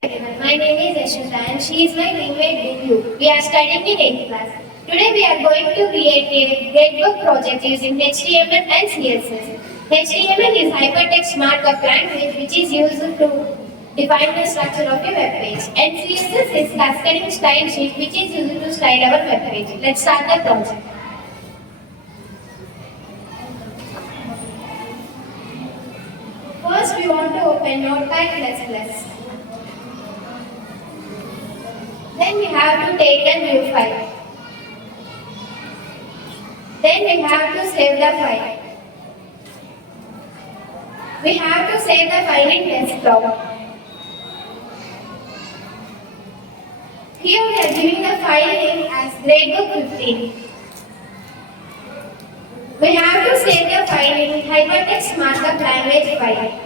Everyone, my name is Yashita and she is my roommate Bindu. We are studying in 8th class. Today we are going to create a gradebook project using HTML and CSS. HTML is hypertext markup language which is used to define the structure of a web page, and CSS is cascading style sheet which is used to style our web page. Let's start the project. First we want to open Notepad++. Then we have to take a new file. Then we have to save the file. We have to save the file in desktop. Here we are giving the file name as gradebook 15. We have to save the file in hypertext markup language file.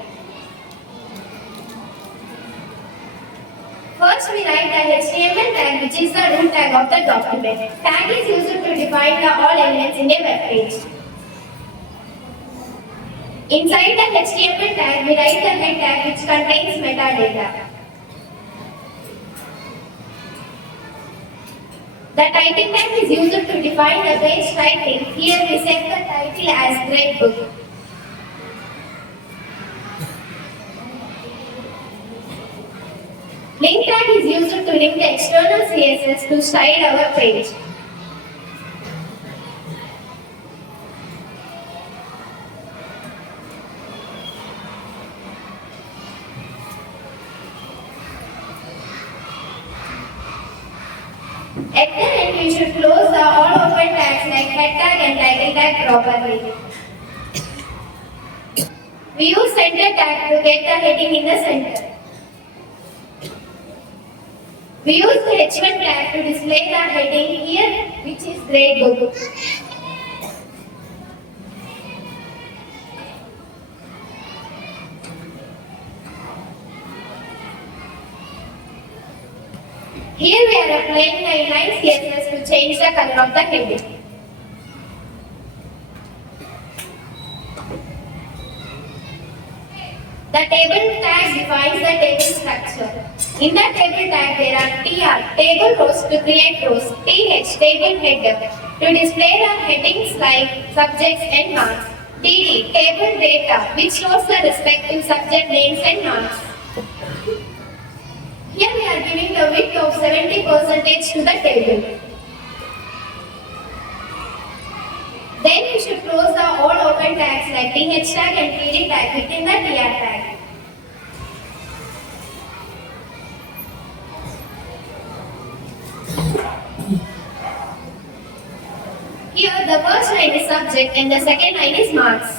First, we write the HTML tag, which is the root tag of the document. Tag is used to define the all elements in a web page. Inside the HTML tag, we write the head tag, which contains metadata. The title tag is used to define the page title. Here we set the title as Gradebook. Link tag is used to link the external CSS to style our page. At the end, we should close the all open tags like head tag and title tag properly. We use center tag to get the heading in the center. We use the H1 tag to display the heading here, which is Gradebook. Here we are applying the inline CSS to change the color of the heading. The table tag defines the table structure. In the table tag, there are TR, table rows to create rows, TH, table header, to display the headings like subjects and marks, TD, table data, which stores the respective subject names and marks. Here we are giving the width of 70% to the table. Then we should close the all open tags like TH tag and TD tag within the TR tag. Here the first line is subject and the second line is marks.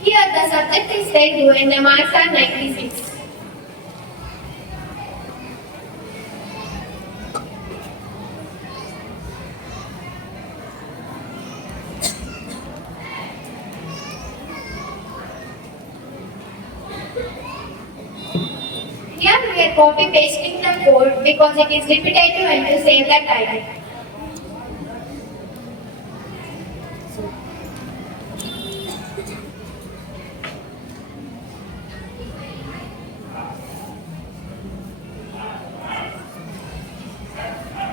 Here the subject is Telugu and the marks are 96. Here we are copy pasting the code because it is repetitive and to save the title.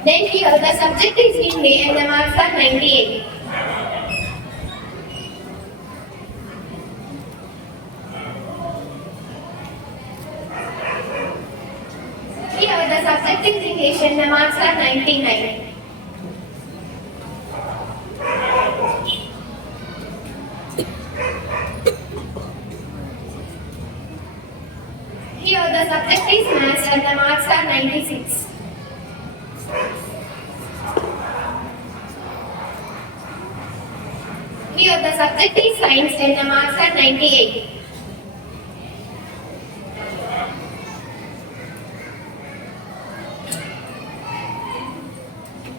Then here the subject is Hindi and the marks are 98. Here the subject is English and the marks are 99. Here the subject is Maths and the marks are 96. Here the subject is Science and the marks are 98.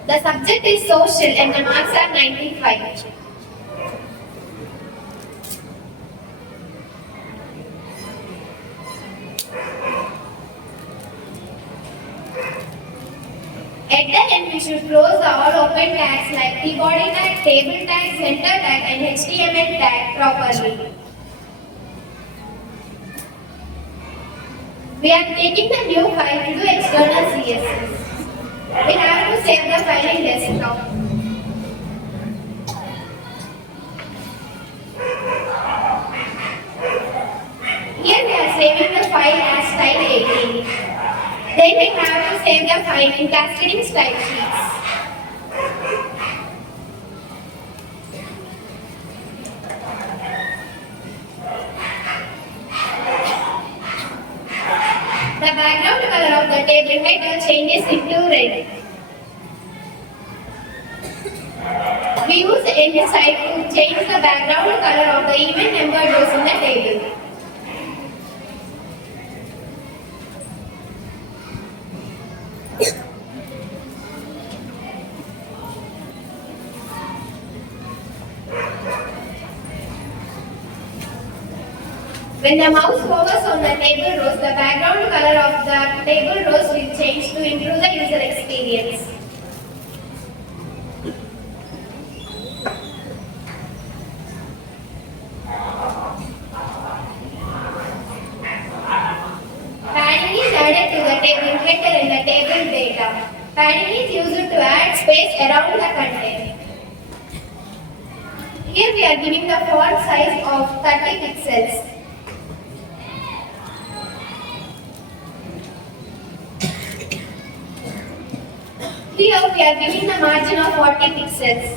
The subject is social and the marks are 95. At the end, we should close the all open tags like the body tag, table tag, center tag and HTML tag properly. We are taking the new file to do external CSS. We have to save the file in desktop. Here we are saving the file as style 18. Then we have to save the file in cascading style sheets. The background color of the table header changes into red. We use any site to change the background color of the even numbered rows in the table. When the mouse hovers on the table rows, the background color of the table rows will change to improve the user experience. Padding is added to the table header and the table data. Padding is used to add space around the content. Here we are giving the font size of 30 pixels. Here we are giving the margin of 40 pixels.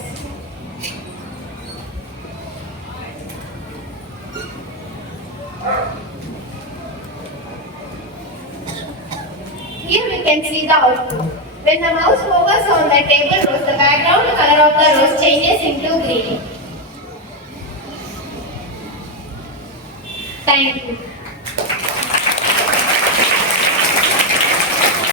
Here we can see the output. When the mouse hovers on the table rows, the background color of the rows changes into green. Thank you.